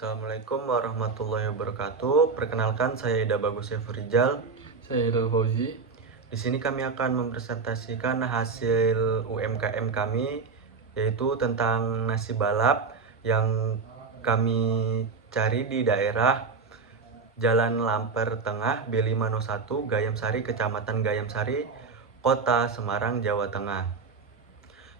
Assalamualaikum warahmatullahi wabarakatuh. Perkenalkan, saya Ida Bagus Rizal. Saya Hilal Fauzi. Di sini kami akan mempresentasikan hasil UMKM kami, yaitu tentang nasi balap yang kami cari di daerah Jalan Lamper Tengah, B501, Gayamsari, Kecamatan Gayamsari, Kota Semarang, Jawa Tengah.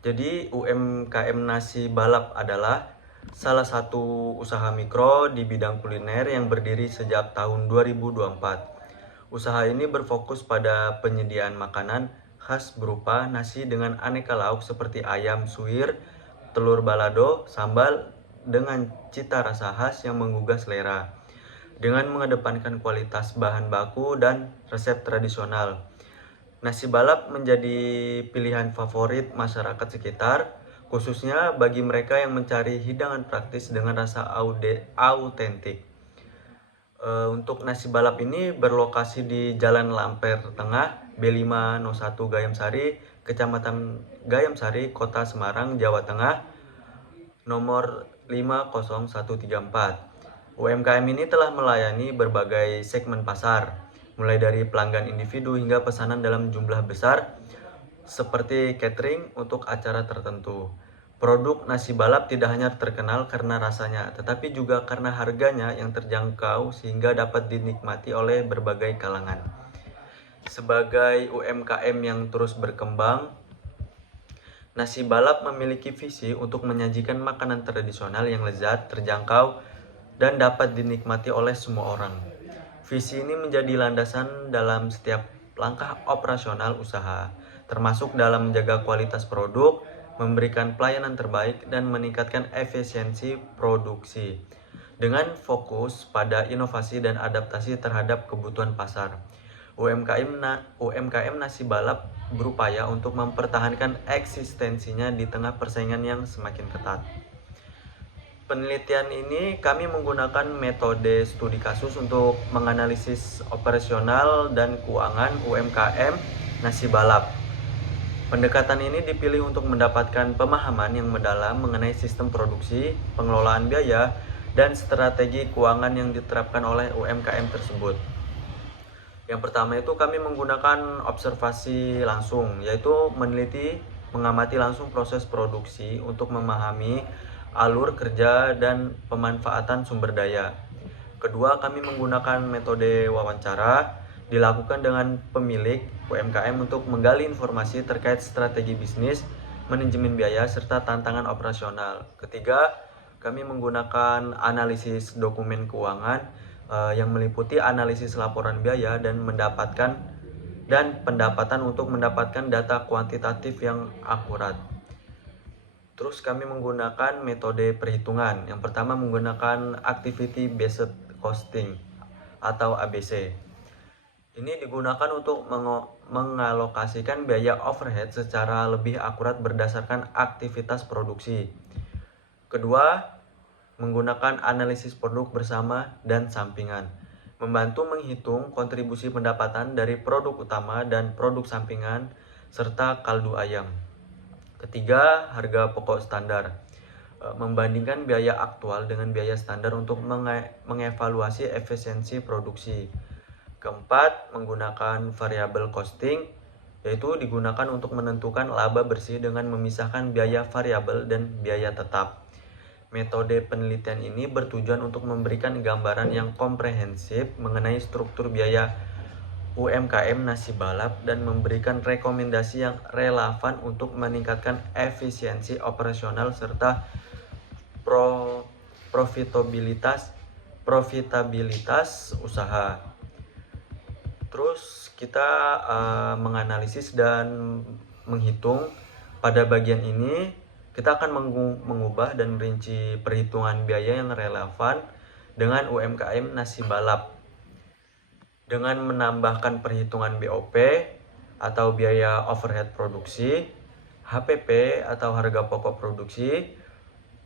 Jadi UMKM nasi balap adalah salah satu usaha mikro di bidang kuliner yang berdiri sejak tahun 2024. Usaha ini berfokus pada penyediaan makanan khas berupa nasi dengan aneka lauk seperti ayam suwir, telur balado, sambal dengan cita rasa khas yang menggugah selera. Dengan mengedepankan kualitas bahan baku dan resep tradisional, nasi balap menjadi pilihan favorit masyarakat sekitar, khususnya bagi mereka yang mencari hidangan praktis dengan rasa autentik. Untuk nasi balap ini berlokasi di Jalan Lamper Tengah, B501 Gayamsari, Kecamatan Gayamsari, Kota Semarang, Jawa Tengah, nomor 50134. UMKM ini telah melayani berbagai segmen pasar, mulai dari pelanggan individu hingga pesanan dalam jumlah besar seperti catering untuk acara tertentu. Produk nasi balap tidak hanya terkenal karena rasanya, tetapi juga karena harganya yang terjangkau sehingga dapat dinikmati oleh berbagai kalangan. Sebagai UMKM yang terus berkembang, nasi balap memiliki visi untuk menyajikan makanan tradisional yang lezat, terjangkau, dan dapat dinikmati oleh semua orang. Visi ini menjadi landasan dalam setiap langkah operasional usaha, termasuk dalam menjaga kualitas produk, memberikan pelayanan terbaik, dan meningkatkan efisiensi produksi. Dengan fokus pada inovasi dan adaptasi terhadap kebutuhan pasar, UMKM nasi balap berupaya untuk mempertahankan eksistensinya di tengah persaingan yang semakin ketat. Penelitian ini kami menggunakan metode studi kasus untuk menganalisis operasional dan keuangan UMKM nasi balap. Pendekatan ini dipilih untuk mendapatkan pemahaman yang mendalam mengenai sistem produksi, pengelolaan biaya, dan strategi keuangan yang diterapkan oleh UMKM tersebut. Yang pertama itu kami menggunakan observasi langsung, yaitu mengamati langsung proses produksi untuk memahami alur kerja dan pemanfaatan sumber daya. Kedua, kami menggunakan metode wawancara dilakukan dengan pemilik UMKM untuk menggali informasi terkait strategi bisnis, manajemen biaya, serta tantangan operasional. Ketiga, kami menggunakan analisis dokumen keuangan yang meliputi analisis laporan biaya dan pendapatan untuk mendapatkan data kuantitatif yang akurat. Terus kami menggunakan metode perhitungan. Yang pertama menggunakan Activity Based Costing atau ABC. Ini digunakan untuk mengalokasikan biaya overhead secara lebih akurat berdasarkan aktivitas produksi. Kedua, menggunakan analisis produk bersama dan sampingan, membantu menghitung kontribusi pendapatan dari produk utama dan produk sampingan serta kaldu ayam. Ketiga, harga pokok standar, membandingkan biaya aktual dengan biaya standar untuk mengevaluasi efisiensi produksi. Keempat, menggunakan variable costing, yaitu digunakan untuk menentukan laba bersih dengan memisahkan biaya variabel dan biaya tetap. Metode penelitian ini bertujuan untuk memberikan gambaran yang komprehensif mengenai struktur biaya UMKM nasi balap dan memberikan rekomendasi yang relevan untuk meningkatkan efisiensi operasional serta profitabilitas usaha. Terus kita menganalisis dan menghitung. Pada bagian ini kita akan mengubah dan merinci perhitungan biaya yang relevan dengan UMKM nasi balap dengan menambahkan perhitungan BOP atau biaya overhead produksi, HPP atau harga pokok produksi,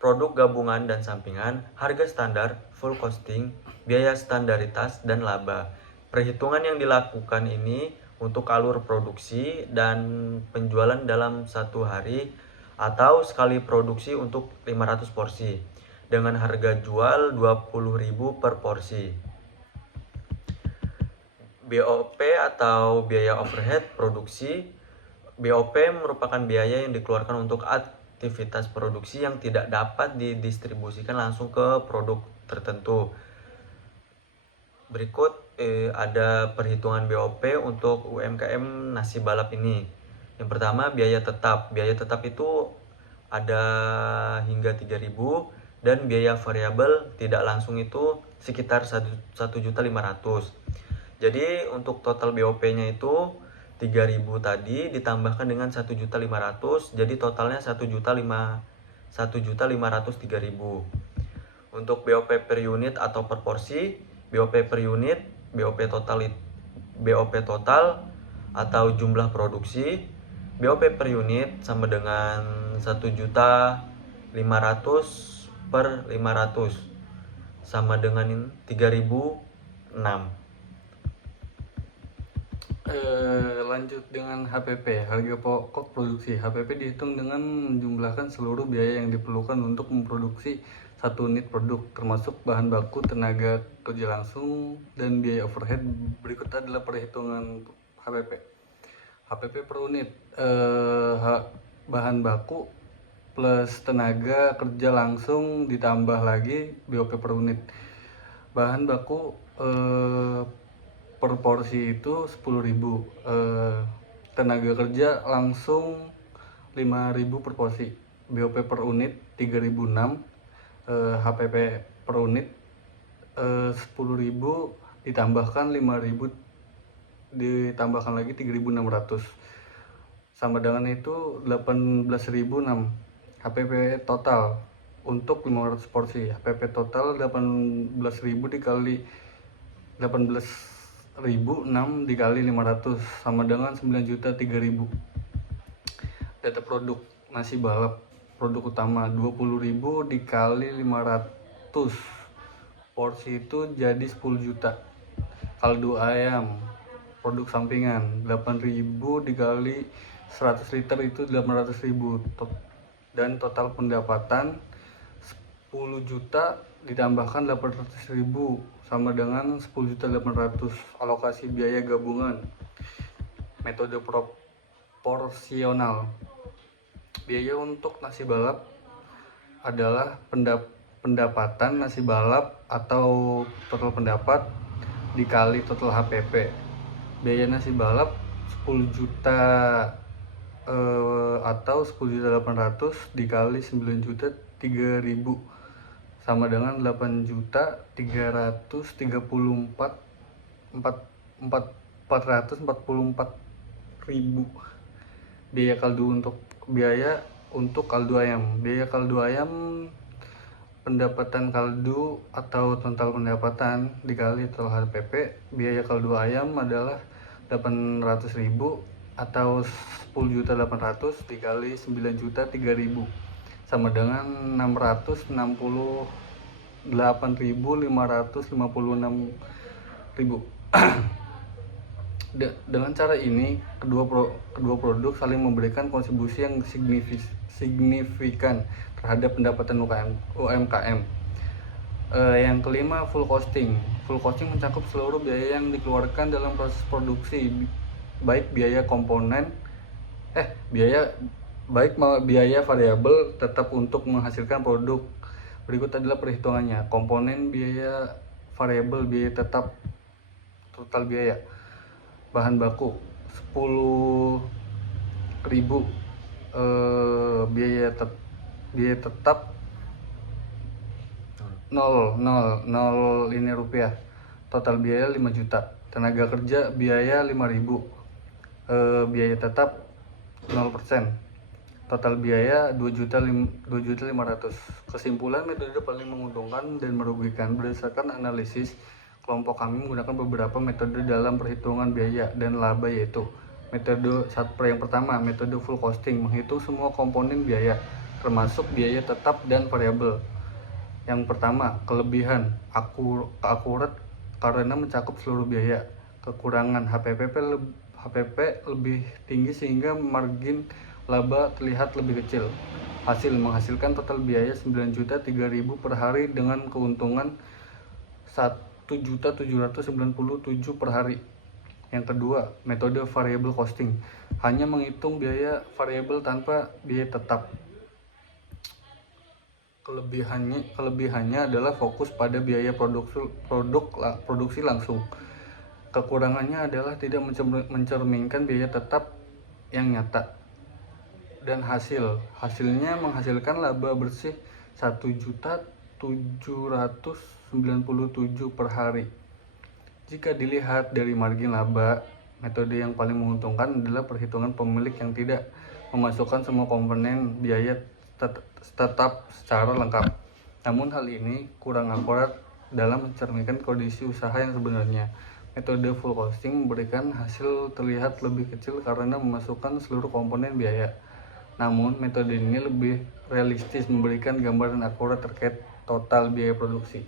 produk gabungan dan sampingan, harga standar, full costing, biaya standaritas, dan laba. Perhitungan yang dilakukan ini untuk alur produksi dan penjualan dalam satu hari atau sekali produksi untuk 500 porsi. dengan harga jual 20.000 per porsi. BOP atau biaya overhead produksi. BOP merupakan biaya yang dikeluarkan untuk aktivitas produksi yang tidak dapat didistribusikan langsung ke produk tertentu. Berikut ada perhitungan BOP untuk UMKM nasi balap ini. Yang pertama, biaya tetap. Biaya tetap itu ada hingga 3.000 dan biaya variabel tidak langsung itu sekitar 1.500.000. Jadi untuk total BOP-nya itu 3.000 tadi ditambahkan dengan 1.500.000, jadi totalnya 1.503.000. Untuk BOP per unit atau per porsi, BOP per unit, BOP total atau jumlah produksi, BOP per unit sama dengan 1.500.000 per 500 sama dengan 3.006. Lanjut dengan HPP, harga pokok produksi. HPP dihitung dengan menjumlahkan seluruh biaya yang diperlukan untuk memproduksi satu unit produk, termasuk bahan baku, tenaga kerja langsung, dan biaya overhead. Berikut adalah perhitungan HPP. HPP per unit, bahan baku plus tenaga kerja langsung ditambah lagi BOP per unit. Bahan baku per porsi itu 10.000, tenaga kerja langsung 5.000 per porsi, BOP per unit 3.006, HPP per unit 10.000 ditambahkan 5.000 ditambahkan lagi 3.600 sama dengan itu 18.006. HPP total untuk 500 porsi, HPP total 18.000 dikali 18.006 dikali 500 sama dengan 9.003.000. Data produk nasi balap produk utama 20.000 dikali 500 porsi itu jadi 10 juta. Kaldu ayam produk sampingan 8.000 dikali 100 liter itu 800.000, dan total pendapatan 10 juta ditambahkan 800.000 sama dengan 10.800.000. Alokasi biaya gabungan metode proporsional. Biaya untuk nasi balap adalah pendapatan nasi balap atau total pendapat dikali total HPP. Biaya nasi balap 10 juta atau 10.800.000 dikali 9.003.000 sama dengan 8.444.000. Biaya untuk kaldu ayam. Biaya kaldu ayam pendapatan kaldu atau total pendapatan dikali total HPP. Biaya kaldu ayam adalah 800.000 atau 10.800.000 dikali 9.003.000 sama dengan 668.556.000. Dengan cara ini kedua produk saling memberikan kontribusi yang signifikan terhadap pendapatan UMKM. Yang kelima, full costing. Full costing mencakup seluruh biaya yang dikeluarkan dalam proses produksi, baik biaya biaya variabel tetap untuk menghasilkan produk. Berikut adalah perhitungannya. Komponen biaya variabel, biaya tetap, total biaya. Bahan baku 10.000, biaya tetap 0 ini rupiah. Total biaya 5 juta. Tenaga kerja biaya 5.000, biaya tetap 0%. Total biaya 2.500.000. Kesimpulan, metode paling menguntungkan dan merugikan. Berdasarkan analisis kelompok kami menggunakan beberapa metode dalam perhitungan biaya dan laba, yaitu metode yang pertama, metode full costing, menghitung semua komponen biaya termasuk biaya tetap dan variabel. Yang pertama, kelebihan akurat karena mencakup seluruh biaya. Kekurangan HPP lebih tinggi sehingga margin laba terlihat lebih kecil. Hasil menghasilkan total biaya 9.003.000 per hari dengan keuntungan 1.797 per hari. Yang kedua, metode variable costing, hanya menghitung biaya variabel tanpa biaya tetap. Kelebihannya adalah fokus pada biaya produksi langsung. Kekurangannya adalah tidak mencerminkan biaya tetap yang nyata. Dan hasilnya menghasilkan laba bersih 1.797 per hari. Jika dilihat dari margin laba, metode yang paling menguntungkan adalah perhitungan pemilik yang tidak memasukkan semua komponen biaya tetap secara lengkap. Namun hal ini kurang akurat dalam mencerminkan kondisi usaha yang sebenarnya. Metode full costing memberikan hasil terlihat lebih kecil karena memasukkan seluruh komponen biaya. Namun metode ini lebih realistis, memberikan gambaran akurat terkait total biaya produksi.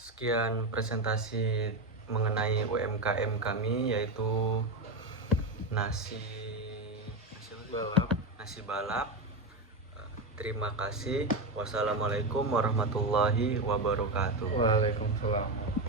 Sekian presentasi mengenai UMKM kami, yaitu nasi balap. Terima kasih. Wassalamualaikum warahmatullahi wabarakatuh. Waalaikumsalam.